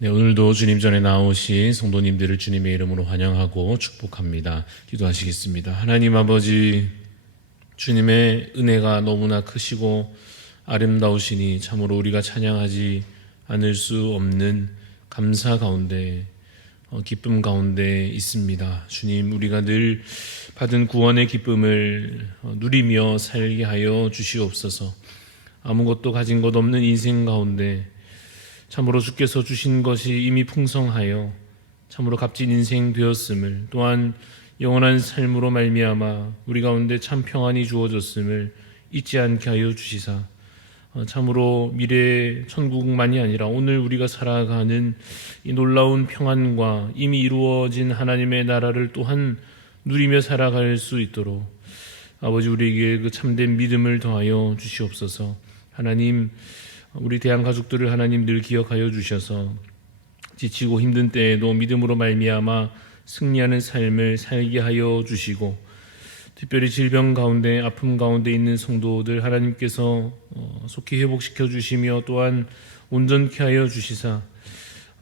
네, 오늘도 주님 전에 나오신 성도님들을 주님의 이름으로 환영하고 축복합니다. 기도하시겠습니다. 하나님 아버지, 주님의 은혜가 너무나 크시고 아름다우시니 참으로 우리가 찬양하지 않을 수 없는 감사 가운데, 기쁨 가운데 있습니다. 주님, 우리가 늘 받은 구원의 기쁨을 누리며 살게 하여 주시옵소서. 아무것도 가진 것 없는 인생 가운데 참으로 주께서 주신 것이 이미 풍성하여 참으로 값진 인생 되었음을, 또한 영원한 삶으로 말미암아 우리 가운데 참 평안이 주어졌음을 잊지 않게 하여 주시사, 참으로 미래 천국만이 아니라 오늘 우리가 살아가는 이 놀라운 평안과 이미 이루어진 하나님의 나라를 또한 누리며 살아갈 수 있도록 아버지, 우리에게 그 참된 믿음을 더하여 주시옵소서. 하나님, 우리 대한 가족들을 하나님 늘 기억하여 주셔서 지치고 힘든 때에도 믿음으로 말미암아 승리하는 삶을 살게 하여 주시고, 특별히 질병 가운데 아픔 가운데 있는 성도들 하나님께서 속히 회복시켜 주시며 또한 온전케 하여 주시사,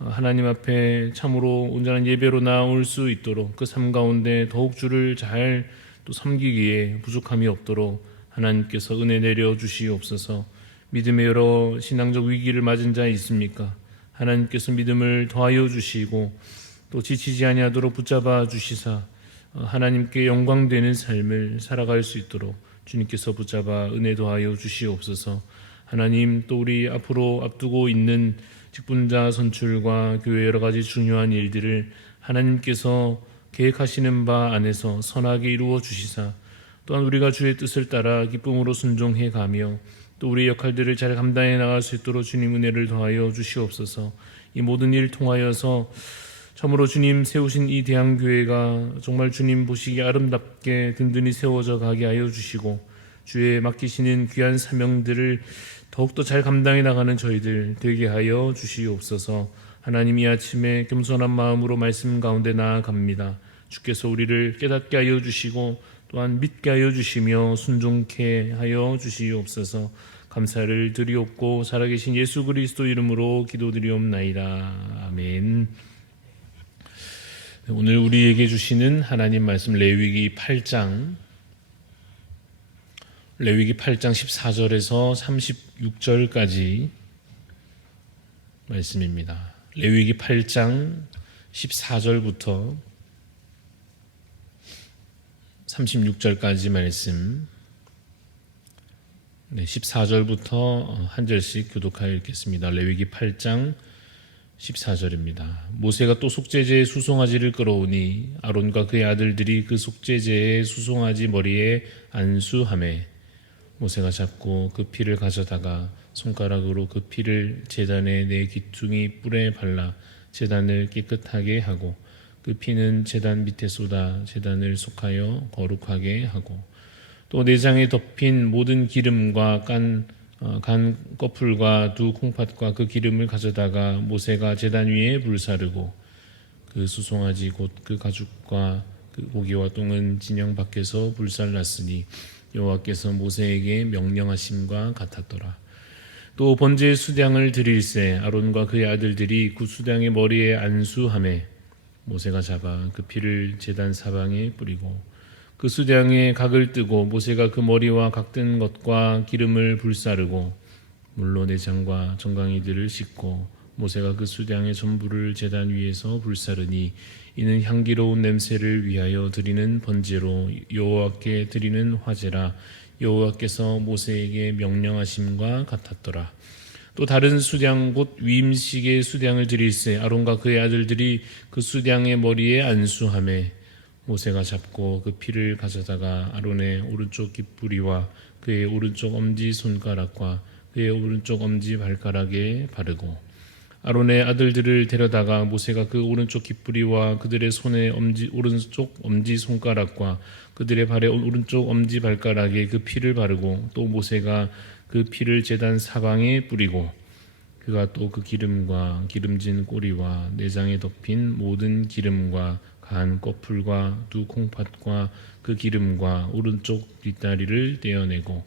하나님 앞에 참으로 온전한 예배로 나올 수 있도록 그 삶 가운데 더욱 주를 잘 또 섬기기에 부족함이 없도록 하나님께서 은혜 내려 주시옵소서. 믿음의 여러 신앙적 위기를 맞은 자 있습니까? 하나님께서 믿음을 더하여 주시고 또 지치지 아니하도록 붙잡아 주시사, 하나님께 영광되는 삶을 살아갈 수 있도록 주님께서 붙잡아 은혜 더하여 주시옵소서. 하나님, 또 우리 앞으로 앞두고 있는 직분자 선출과 교회 여러 가지 중요한 일들을 하나님께서 계획하시는 바 안에서 선하게 이루어 주시사, 또한 우리가 주의 뜻을 따라 기쁨으로 순종해 가며 또 우리의 역할들을 잘 감당해 나갈 수 있도록 주님 은혜를 더하여 주시옵소서. 이 모든 일 통하여서 참으로 주님 세우신 이 대한교회가 정말 주님 보시기에 아름답게 든든히 세워져 가게 하여 주시고, 주의 맡기시는 귀한 사명들을 더욱더 잘 감당해 나가는 저희들 되게 하여 주시옵소서. 하나님, 이 아침에 겸손한 마음으로 말씀 가운데 나아갑니다. 주께서 우리를 깨닫게 하여 주시고 또한 믿게 하여 주시며 순종케 하여 주시옵소서. 감사를 드리옵고 살아계신 예수 그리스도 이름으로 기도드리옵나이다. 아멘. 오늘 우리에게 주시는 하나님 말씀, 레위기 8장 14절에서 36절까지 말씀입니다. 레위기 8장 14절부터 36절까지 말씀, 14절부터 한 절씩 교독하여 읽겠습니다. 레위기 8장 14절입니다. 모세가 또 속죄제의 수송아지를 끌어오니 아론과 그의 아들들이 그 속죄제의 수송아지 머리에 안수하매, 모세가 잡고 그 피를 가져다가 손가락으로 그 피를 제단의 네 기퉁이 뿔에 발라 제단을 깨끗하게 하고, 그 피는 제단 밑에 쏟아 제단을 속하여 거룩하게 하고, 또 내장에 덮인 모든 기름과 간 꺼풀과 두 콩팥과 그 기름을 가져다가 모세가 제단 위에 불사르고, 그 수송아지 곧 그 가죽과 그 고기와 똥은 진영 밖에서 불살랐으니 여호와께서 모세에게 명령하심과 같았더라. 또 번제의 수량을 드릴새 아론과 그의 아들들이 그 수량의 머리에 안수하매, 모세가 잡아 그 피를 제단 사방에 뿌리고 그 수량의 각을 뜨고, 모세가 그 머리와 각든 것과 기름을 불사르고 물로 내장과 정강이들을 씻고, 모세가 그 수량의 전부를 제단 위에서 불사르니 이는 향기로운 냄새를 위하여 드리는 번제로 여호와께 드리는 화제라. 여호와께서 모세에게 명령하심과 같았더라. 또 다른 수량 곧 위임식의 수량을 드릴새 아론과 그의 아들들이 그 수량의 머리에 안수하매, 모세가 잡고 그 피를 가져다가 아론의 오른쪽 깃뿌리와 그의 오른쪽 엄지 손가락과 그의 오른쪽 엄지 발가락에 바르고, 아론의 아들들을 데려다가 모세가 그 오른쪽 깃뿌리와 그들의 손의 오른쪽 엄지 손가락과 그들의 발의 오른쪽 엄지 발가락에 그 피를 바르고, 또 모세가 그 피를 제단 사방에 뿌리고, 그가 또 그 기름과 기름진 꼬리와 내장에 덮인 모든 기름과 간 꺼풀과 두 콩팥과 그 기름과 오른쪽 뒷다리를 떼어내고,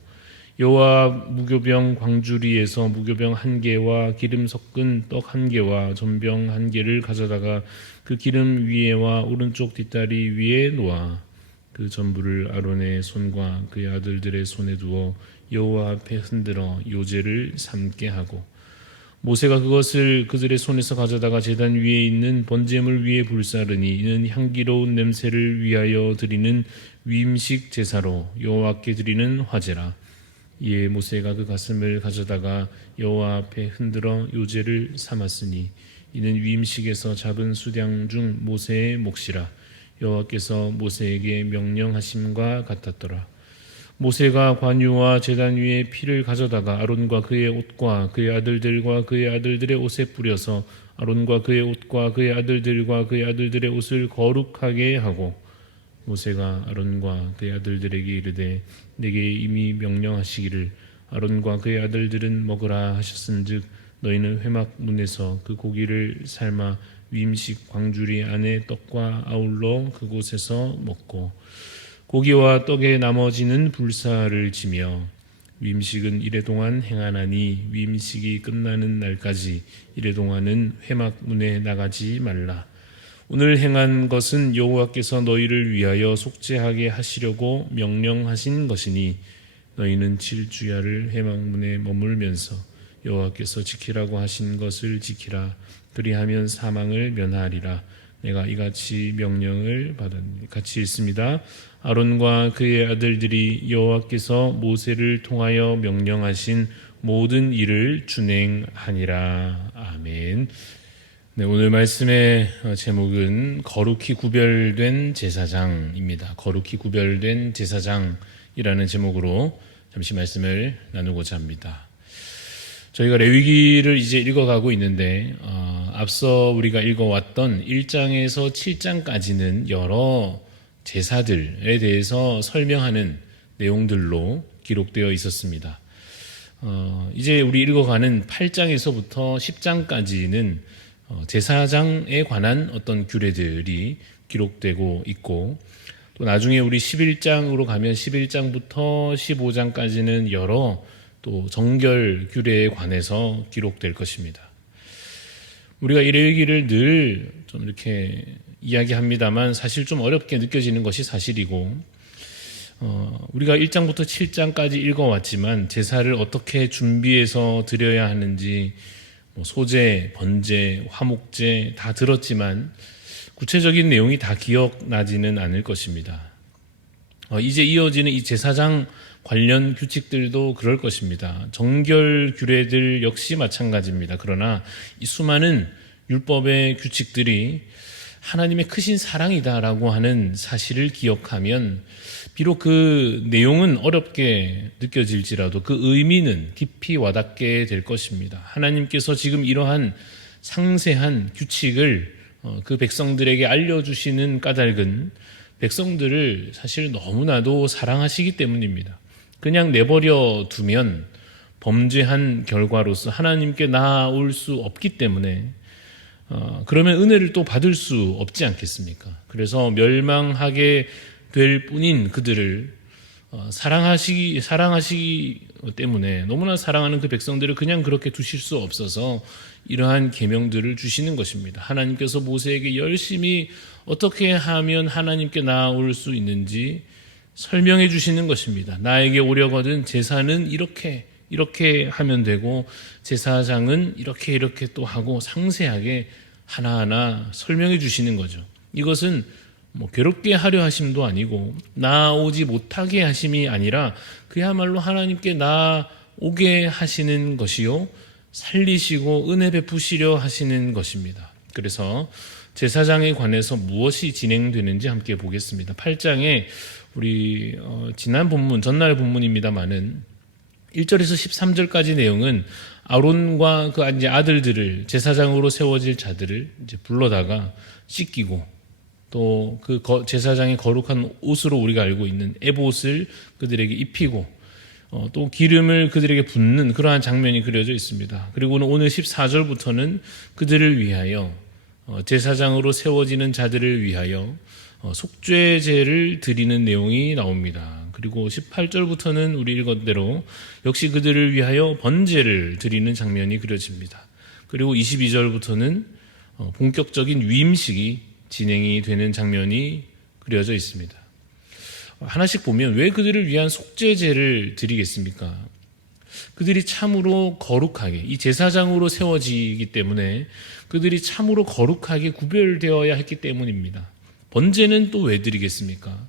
여호와 무교병 광주리에서 무교병 1개와 기름 섞은 떡 1개와 전병 1개를 가져다가 그 기름 위에와 오른쪽 뒷다리 위에 놓아 그 전부를 아론의 손과 그의 아들들의 손에 두어 여호와 앞에 흔들어 요제를 삼게 하고 모세가 그것을 그들의 손에서 가져다가 제단 위에 있는 번제물 위에 불사르니 이는 향기로운 냄새를 위하여 드리는 위임식 제사로 여호와께 드리는 화제라. 이에 모세가 그 가슴을 가져다가 여호와 앞에 흔들어 요제를 삼았으니 이는 위임식에서 잡은 수량 중 모세의 몫이라. 여호와께서 모세에게 명령하심과 같았더라. 모세가 관유와 제단 위에 피를 가져다가 아론과 그의 옷과 그의 아들들과 그의 아들들의 옷에 뿌려서 아론과 그의 옷과 그의 아들들과 그의 아들들의 옷을 거룩하게 하고 모세가 아론과 그의 아들들에게 이르되 내게 이미 명령하시기를 아론과 그의 아들들은 먹으라 하셨은즉 너희는 회막 문에서 그 고기를 삶아 위임식 광주리 안에 떡과 아울러 그곳에서 먹고 고기와 떡의 나머지는 불사를 지며 위임식은 이래 동안 행하나니 위임식이 끝나는 날까지 이래 동안은 회막 문에 나가지 말라. 오늘 행한 것은 여호와께서 너희를 위하여 속죄하게 하시려고 명령하신 것이니 너희는 7주야를 회막문에 머물면서 여호와께서 지키라고 하신 것을 지키라. 그리하면 사망을 면하리라. 내가 이같이 명령을 받았니. 같이 읽습니다. 아론과 그의 아들들이 여호와께서 모세를 통하여 명령하신 모든 일을 준행하니라. 아멘. 네, 오늘 말씀의 제목은 거룩히 구별된 제사장입니다. 거룩히 구별된 제사장이라는 제목으로 잠시 말씀을 나누고자 합니다. 저희가 레위기를 이제 읽어가고 있는데 앞서 우리가 읽어왔던 1장에서 7장까지는 여러 제사들에 대해서 설명하는 내용들로 기록되어 있었습니다. 이제 우리 읽어가는 8장에서부터 10장까지는 제사장에 관한 어떤 규례들이 기록되고 있고 또 나중에 우리 11장으로 가면 11장부터 15장까지는 여러 또 정결 규례에 관해서 기록될 것입니다. 우리가 이 레위기를 늘 좀 이렇게 이야기합니다만 사실 좀 어렵게 느껴지는 것이 사실이고 우리가 1장부터 7장까지 읽어왔지만 제사를 어떻게 준비해서 드려야 하는지 소제, 번제, 화목제 다 들었지만 구체적인 내용이 다 기억나지는 않을 것입니다. 이제 이어지는 이 제사장 관련 규칙들도 그럴 것입니다. 정결 규례들 역시 마찬가지입니다. 그러나 이 수많은 율법의 규칙들이 하나님의 크신 사랑이다라고 하는 사실을 기억하면 비록 그 내용은 어렵게 느껴질지라도 그 의미는 깊이 와닿게 될 것입니다. 하나님께서 지금 이러한 상세한 규칙을 그 백성들에게 알려주시는 까닭은 백성들을 사실 너무나도 사랑하시기 때문입니다. 그냥 내버려 두면 범죄한 결과로서 하나님께 나아올 수 없기 때문에 그러면 은혜를 또 받을 수 없지 않겠습니까? 그래서 멸망하게 될 뿐인 그들을 사랑하시기 때문에 너무나 사랑하는 그 백성들을 그냥 그렇게 두실 수 없어서 이러한 계명들을 주시는 것입니다. 하나님께서 모세에게 열심히 어떻게 하면 하나님께 나아올 수 있는지 설명해 주시는 것입니다. 나에게 오려거든 제사는 이렇게 하면 되고 제사장은 이렇게 또 하고 상세하게 하나하나 설명해 주시는 거죠. 이것은 괴롭게 하려 하심도 아니고 나아오지 못하게 하심이 아니라 그야말로 하나님께 나아오게 하시는 것이요 살리시고 은혜 베푸시려 하시는 것입니다. 그래서 제사장에 관해서 무엇이 진행되는지 함께 보겠습니다. 8장에 우리 지난 본문 전날 본문입니다마는 1절에서 13절까지 내용은 아론과 그 이제 아들들을 제사장으로 세워질 자들을 이제 불러다가 씻기고 또 그 제사장의 거룩한 옷으로 우리가 알고 있는 에봇을 그들에게 입히고 또 기름을 그들에게 붓는 그러한 장면이 그려져 있습니다. 그리고는 오늘 14절부터는 그들을 위하여 제사장으로 세워지는 자들을 위하여 속죄제를 드리는 내용이 나옵니다. 그리고 18절부터는 우리 읽은 대로 역시 그들을 위하여 번제를 드리는 장면이 그려집니다. 그리고 22절부터는 본격적인 위임식이 진행이 되는 장면이 그려져 있습니다. 하나씩 보면 왜 그들을 위한 속죄제를 드리겠습니까? 그들이 참으로 거룩하게, 이 제사장으로 세워지기 때문에 그들이 참으로 거룩하게 구별되어야 했기 때문입니다. 번제는 또 왜 드리겠습니까?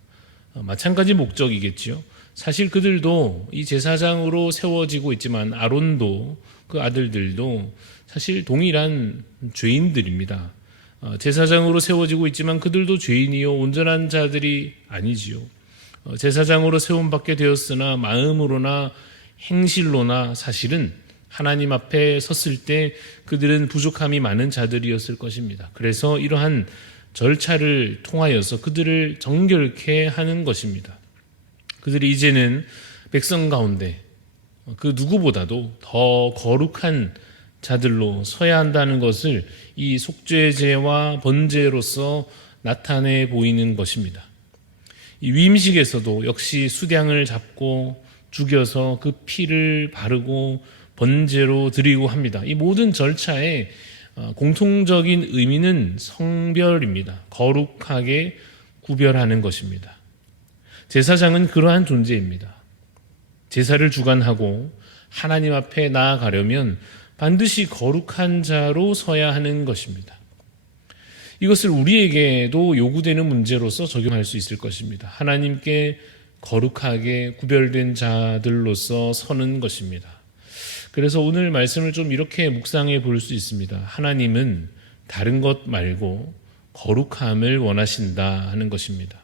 마찬가지 목적이겠죠. 사실 그들도 이 제사장으로 세워지고 있지만 아론도 그 아들들도 사실 동일한 죄인들입니다. 제사장으로 세워지고 있지만 그들도 죄인이요 온전한 자들이 아니지요. 제사장으로 세움받게 되었으나 마음으로나 행실로나 사실은 하나님 앞에 섰을 때 그들은 부족함이 많은 자들이었을 것입니다. 그래서 이러한 절차를 통하여서 그들을 정결케 하는 것입니다. 그들이 이제는 백성 가운데 그 누구보다도 더 거룩한 자들로 서야 한다는 것을 이 속죄제와 번제로서 나타내 보이는 것입니다. 이 위임식에서도 역시 수량을 잡고 죽여서 그 피를 바르고 번제로 드리고 합니다. 이 모든 절차의 공통적인 의미는 성별입니다. 거룩하게 구별하는 것입니다. 제사장은 그러한 존재입니다. 제사를 주관하고 하나님 앞에 나아가려면 반드시 거룩한 자로 서야 하는 것입니다. 이것을 우리에게도 요구되는 문제로서 적용할 수 있을 것입니다. 하나님께 거룩하게 구별된 자들로서 서는 것입니다. 그래서 오늘 말씀을 좀 이렇게 묵상해 볼 수 있습니다. 하나님은 다른 것 말고 거룩함을 원하신다 하는 것입니다.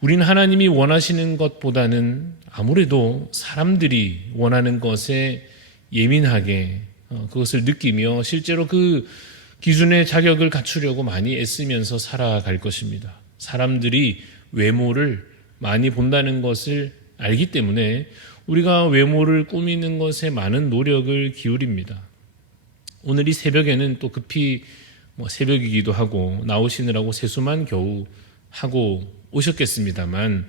우리는 하나님이 원하시는 것보다는 아무래도 사람들이 원하는 것에 예민하게 그것을 느끼며 실제로 그 기준의 자격을 갖추려고 많이 애쓰면서 살아갈 것입니다. 사람들이 외모를 많이 본다는 것을 알기 때문에 우리가 외모를 꾸미는 것에 많은 노력을 기울입니다. 오늘 이 새벽에는 또 급히 새벽이기도 하고 나오시느라고 세수만 겨우 하고 오셨겠습니다만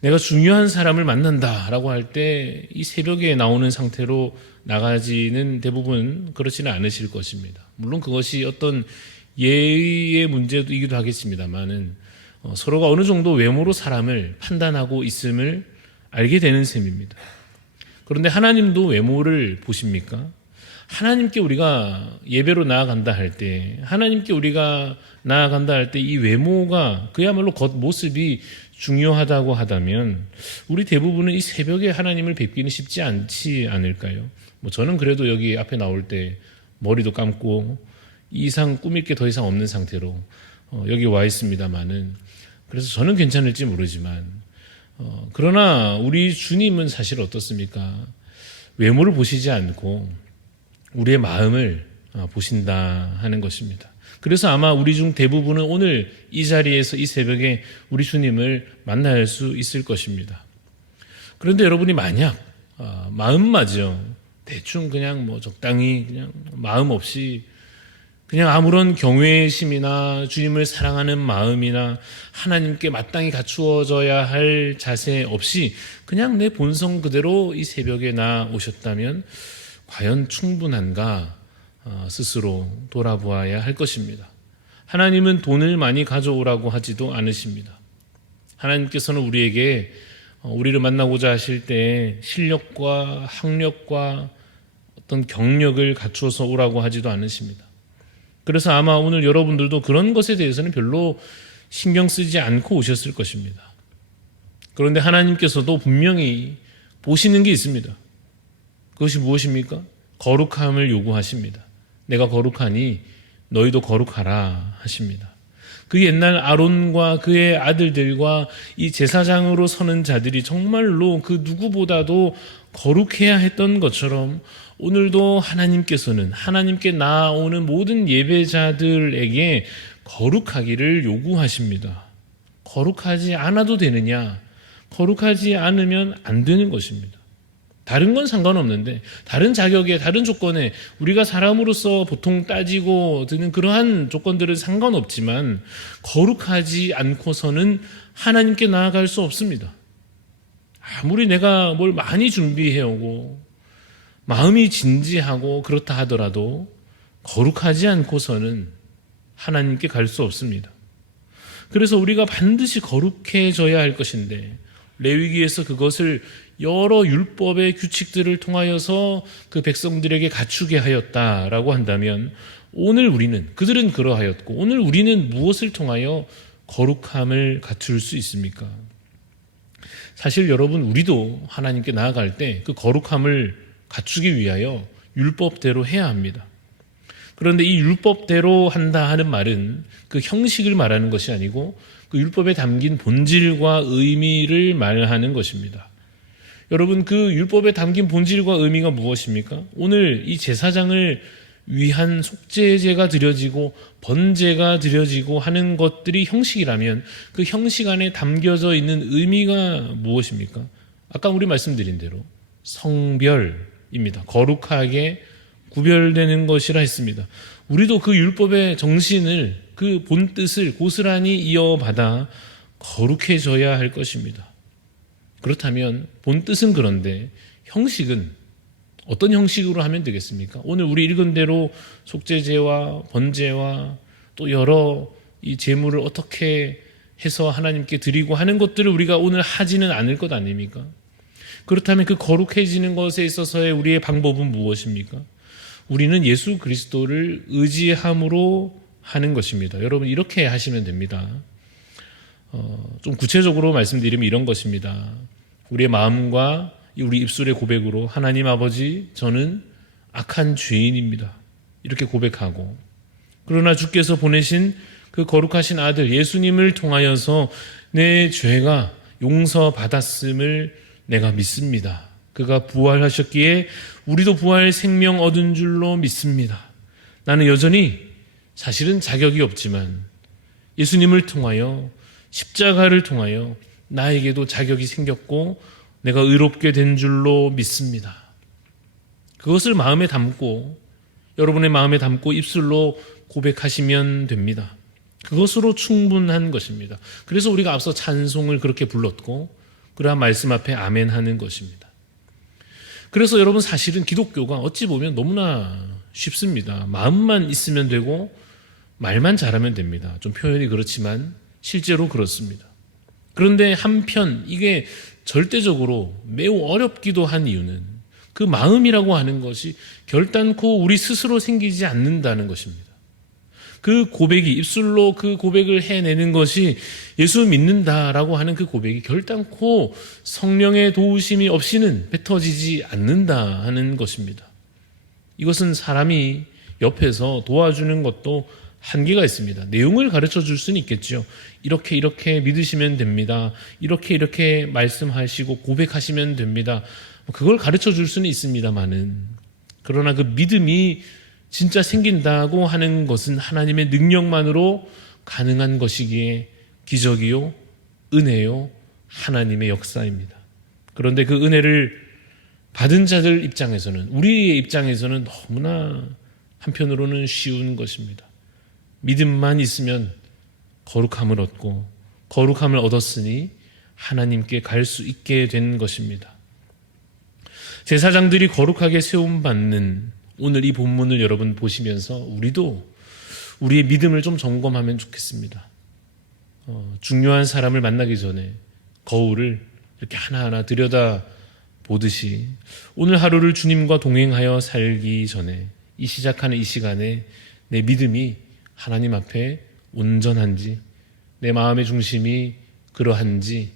내가 중요한 사람을 만난다라고 할 때 이 새벽에 나오는 상태로 나가지는 대부분 그렇지는 않으실 것입니다. 물론 그것이 어떤 예의의 문제이기도 하겠습니다만은 서로가 어느 정도 외모로 사람을 판단하고 있음을 알게 되는 셈입니다. 그런데 하나님도 외모를 보십니까? 하나님께 우리가 예배로 나아간다 할 때, 하나님께 우리가 나아간다 할 때 이 외모가 그야말로 겉모습이 중요하다고 하다면 우리 대부분은 이 새벽에 하나님을 뵙기는 쉽지 않지 않을까요? 저는 그래도 여기 앞에 나올 때 머리도 감고 이 이상 꾸밀 게 더 이상 없는 상태로 여기 와 있습니다만은 그래서 저는 괜찮을지 모르지만 그러나 우리 주님은 사실 어떻습니까? 외모를 보시지 않고 우리의 마음을 보신다 하는 것입니다. 그래서 아마 우리 중 대부분은 오늘 이 자리에서 이 새벽에 우리 주님을 만날 수 있을 것입니다. 그런데 여러분이 만약 마음마저 대충 그냥 적당히 그냥 마음 없이 그냥 아무런 경외심이나 주님을 사랑하는 마음이나 하나님께 마땅히 갖추어져야 할 자세 없이 그냥 내 본성 그대로 이 새벽에 나오셨다면 과연 충분한가 스스로 돌아보아야 할 것입니다. 하나님은 돈을 많이 가져오라고 하지도 않으십니다. 하나님께서는 우리에게 우리를 만나고자 하실 때 실력과 학력과 어떤 경력을 갖추어서 오라고 하지도 않으십니다. 그래서 아마 오늘 여러분들도 그런 것에 대해서는 별로 신경 쓰지 않고 오셨을 것입니다. 그런데 하나님께서도 분명히 보시는 게 있습니다. 그것이 무엇입니까? 거룩함을 요구하십니다. 내가 거룩하니 너희도 거룩하라 하십니다. 그 옛날 아론과 그의 아들들과 이 제사장으로 서는 자들이 정말로 그 누구보다도 거룩해야 했던 것처럼 오늘도 하나님께서는 하나님께 나아오는 모든 예배자들에게 거룩하기를 요구하십니다. 거룩하지 않아도 되느냐? 거룩하지 않으면 안 되는 것입니다. 다른 건 상관없는데 다른 자격에 다른 조건에 우리가 사람으로서 보통 따지고 드는 그러한 조건들은 상관없지만 거룩하지 않고서는 하나님께 나아갈 수 없습니다. 아무리 내가 뭘 많이 준비해오고 마음이 진지하고 그렇다 하더라도 거룩하지 않고서는 하나님께 갈 수 없습니다. 그래서 우리가 반드시 거룩해져야 할 것인데 레위기에서 그것을 여러 율법의 규칙들을 통하여서 그 백성들에게 갖추게 하였다라고 한다면 오늘 우리는, 그들은 그러하였고 오늘 우리는 무엇을 통하여 거룩함을 갖출 수 있습니까? 사실 여러분, 우리도 하나님께 나아갈 때 그 거룩함을 갖추기 위하여 율법대로 해야 합니다. 그런데 이 율법대로 한다 하는 말은 그 형식을 말하는 것이 아니고 그 율법에 담긴 본질과 의미를 말하는 것입니다. 여러분, 그 율법에 담긴 본질과 의미가 무엇입니까? 오늘 이 제사장을 위한 속죄제가 드려지고 번제가 드려지고 하는 것들이 형식이라면 그 형식 안에 담겨져 있는 의미가 무엇입니까? 아까 우리 말씀드린 대로 성별입니다. 거룩하게 구별되는 것이라 했습니다. 우리도 그 율법의 정신을, 그 본뜻을 고스란히 이어받아 거룩해져야 할 것입니다. 그렇다면 본뜻은 그런데 형식은 어떤 형식으로 하면 되겠습니까? 오늘 우리 읽은 대로 속죄제와 번제와 또 여러 이 제물을 어떻게 해서 하나님께 드리고 하는 것들을 우리가 오늘 하지는 않을 것 아닙니까? 그렇다면 그 거룩해지는 것에 있어서의 우리의 방법은 무엇입니까? 우리는 예수 그리스도를 의지함으로 하는 것입니다. 여러분, 이렇게 하시면 됩니다. 좀 구체적으로 말씀드리면 이런 것입니다. 우리의 마음과 우리 입술의 고백으로 하나님 아버지, 저는 악한 죄인입니다. 이렇게 고백하고, 그러나 주께서 보내신 그 거룩하신 아들 예수님을 통하여서 내 죄가 용서받았음을 내가 믿습니다. 그가 부활하셨기에 우리도 부활 생명 얻은 줄로 믿습니다. 나는 여전히 사실은 자격이 없지만 예수님을 통하여, 십자가를 통하여 나에게도 자격이 생겼고 내가 의롭게 된 줄로 믿습니다. 그것을 마음에 담고, 여러분의 마음에 담고 입술로 고백하시면 됩니다. 그것으로 충분한 것입니다. 그래서 우리가 앞서 찬송을 그렇게 불렀고, 그러한 말씀 앞에 아멘 하는 것입니다. 그래서 여러분, 사실은 기독교가 어찌 보면 너무나 쉽습니다. 마음만 있으면 되고 말만 잘하면 됩니다. 좀 표현이 그렇지만 실제로 그렇습니다. 그런데 한편 이게 절대적으로 매우 어렵기도 한 이유는 그 마음이라고 하는 것이 결단코 우리 스스로 생기지 않는다는 것입니다. 그 고백이, 입술로 그 고백을 해내는 것이 예수 믿는다라고 하는 그 고백이 결단코 성령의 도우심이 없이는 뱉어지지 않는다 하는 것입니다. 이것은 사람이 옆에서 도와주는 것도 한계가 있습니다. 내용을 가르쳐 줄 수는 있겠죠. 이렇게 믿으시면 됩니다. 이렇게 말씀하시고 고백하시면 됩니다. 그걸 가르쳐 줄 수는 있습니다만은, 그러나 그 믿음이 진짜 생긴다고 하는 것은 하나님의 능력만으로 가능한 것이기에 기적이요, 은혜요, 하나님의 역사입니다. 그런데 그 은혜를 받은 자들 입장에서는, 우리의 입장에서는 너무나 한편으로는 쉬운 것입니다. 믿음만 있으면 거룩함을 얻고, 거룩함을 얻었으니 하나님께 갈 수 있게 된 것입니다. 제사장들이 거룩하게 세움받는 오늘 이 본문을 여러분 보시면서 우리도 우리의 믿음을 좀 점검하면 좋겠습니다. 중요한 사람을 만나기 전에 거울을 이렇게 하나하나 들여다 보듯이 오늘 하루를 주님과 동행하여 살기 전에, 이 시작하는 이 시간에 내 믿음이 하나님 앞에 온전한지, 내 마음의 중심이 그러한지,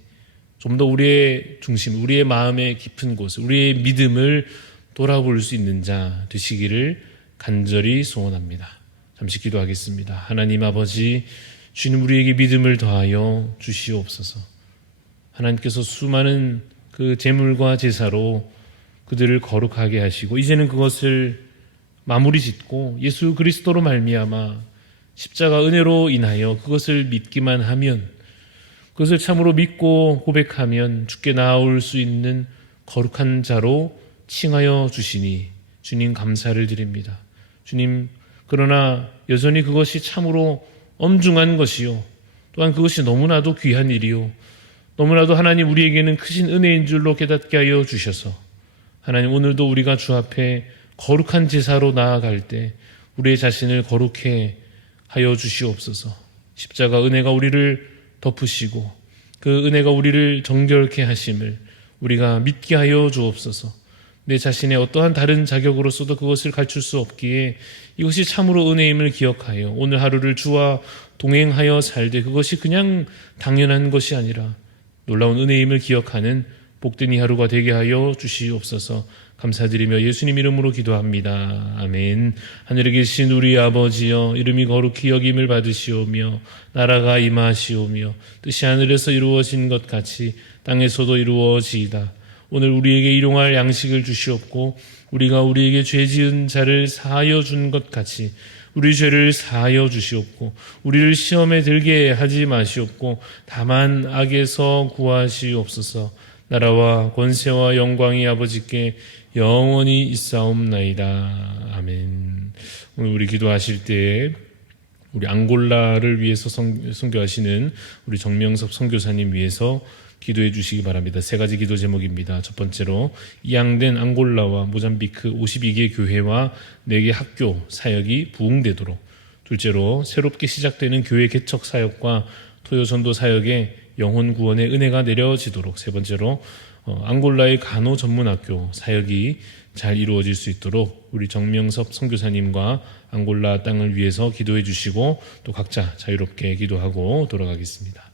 좀 더 우리의 중심, 우리의 마음의 깊은 곳, 우리의 믿음을 돌아볼 수 있는 자 되시기를 간절히 소원합니다. 잠시 기도하겠습니다. 하나님 아버지, 주님 우리에게 믿음을 더하여 주시옵소서. 하나님께서 수많은 그 제물과 제사로 그들을 거룩하게 하시고 이제는 그것을 마무리 짓고 예수 그리스도로 말미암아 십자가 은혜로 인하여 그것을 믿기만 하면, 그것을 참으로 믿고 고백하면 주께 나아올 수 있는 거룩한 자로 칭하여 주시니 주님 감사를 드립니다. 주님, 그러나 여전히 그것이 참으로 엄중한 것이요, 또한 그것이 너무나도 귀한 일이요, 너무나도 하나님 우리에게는 크신 은혜인 줄로 깨닫게 하여 주셔서 하나님 오늘도 우리가 주 앞에 거룩한 제사로 나아갈 때 우리의 자신을 거룩해 하여 주시옵소서. 십자가 은혜가 우리를 덮으시고 그 은혜가 우리를 정결케 하심을 우리가 믿게 하여 주옵소서. 내 자신의 어떠한 다른 자격으로서도 그것을 갖출 수 없기에 이것이 참으로 은혜임을 기억하여 오늘 하루를 주와 동행하여 살되 그것이 그냥 당연한 것이 아니라 놀라운 은혜임을 기억하는 복된 이 하루가 되게 하여 주시옵소서. 감사드리며 예수님 이름으로 기도합니다. 아멘. 하늘에 계신 우리 아버지여, 이름이 거룩히 여김을 받으시오며 나라가 임하시오며 뜻이 하늘에서 이루어진 것 같이 땅에서도 이루어지이다. 오늘 우리에게 일용할 양식을 주시옵고 우리가 우리에게 죄 지은 자를 사하여 준 것 같이 우리 죄를 사하여 주시옵고 우리를 시험에 들게 하지 마시옵고 다만 악에서 구하시옵소서. 나라와 권세와 영광이 아버지께 영원히 있사옵나이다. 아멘. 오늘 우리 기도하실 때 우리 앙골라를 위해서 선교하시는 우리 정명섭 선교사님 위해서 기도해 주시기 바랍니다. 세 가지 기도 제목입니다. 첫 번째로 이양된 앙골라와 모잠비크 52개 교회와 4개 학교 사역이 부흥되도록, 둘째로 새롭게 시작되는 교회 개척 사역과 토요 전도 사역에 영혼 구원의 은혜가 내려지도록, 세 번째로 앙골라의 간호 전문학교 사역이 잘 이루어질 수 있도록 우리 정명섭 선교사님과 앙골라 땅을 위해서 기도해 주시고 또 각자 자유롭게 기도하고 돌아가겠습니다.